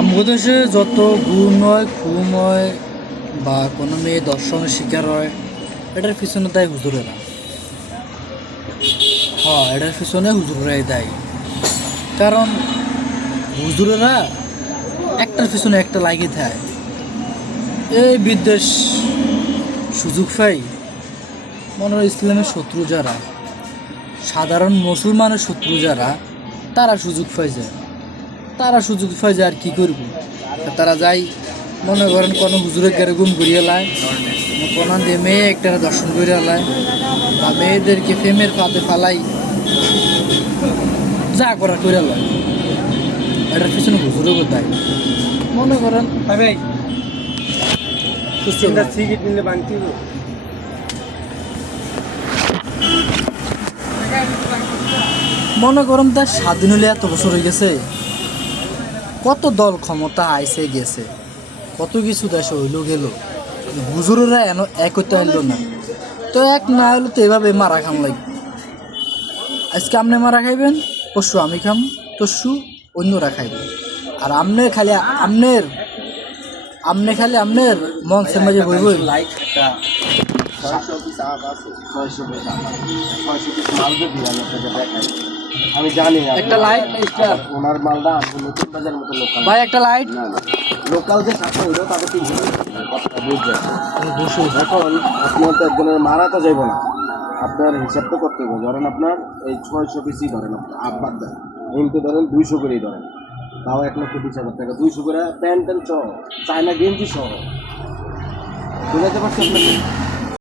আমাদের দেশে যত গুণ হয় খুন হয় বা কোনো মেয়ে দর্শনের শিকার হয়, এটার পিছনে দায় হুজুরেরা। হ্যাঁ, এটার পিছনে হুজুরেরাই দায়ী। কারণ হুজুরেরা একটার পিছনে একটা লাগিয়ে থাকে। এই বিদ্বেষ সুযোগ পাই, মনে হয় ইসলামের শত্রু যারা, সাধারণ মুসলমানের শত্রু যারা, তারা সুযোগ পাই যায়। আর কি করব, তারা যাই মনে করেন কোনো হুজুরের গাড়ি গুম করিয়ে লায়, কোনো দিয়ে মেয়ে একটা দর্শন করিয়া লায়, বা মেয়েদেরকে প্রেমের পাতে ফালাই যা করা করে লায়। এটার পিছনে হুজুরের কোথায় মনে করেন সিগারেট নিলে বাংতি মনে করেন তার স্বাধীন হলে এত বছর হয়ে গেছে, কত দল ক্ষমতা আইসে গেছে, কত কিছু দেশে হইলো গেল, হুজুরেরা এন এক হইতে আইলো না। তো এক না হইলে তো এভাবে মারা খাম লাগবে। আজকে আপনি মারা খাইবেন, পরশু আমি খাম, তরশু অন্যরা খাইবে। আর আমনের মঞ্চের মাঝে বইবই লাইটটা 600 পিস আপ আছে, 600 পিস আপ আছে, 600 পিস মাল যদি আমি আপনাকে দেখাই, আমি জানি না একটা লাইট স্টার ওনার মালটা আসলে নতুন বাজার মতো লোকাল ভাই, একটা লাইট না না, লোকাল যে সাতটা হইলো তাদের 300 কথা বুঝছে। এখন আপনার তো একজনের মারা তো যাইব না, আপনার হিসাব তো করতে হবে। ধরেন আপনার এই 600 পিসই ধরেন, আপনার আব্বার দেন এমনি ধরেন 200 করেই ধরেন, তাও 1,20,000 টাকা, 200 করে প্যান্ট ট্যান্ট সহ, চায়না গেঞ্জি সহ, বুঝাতে পারছি আপনাকে।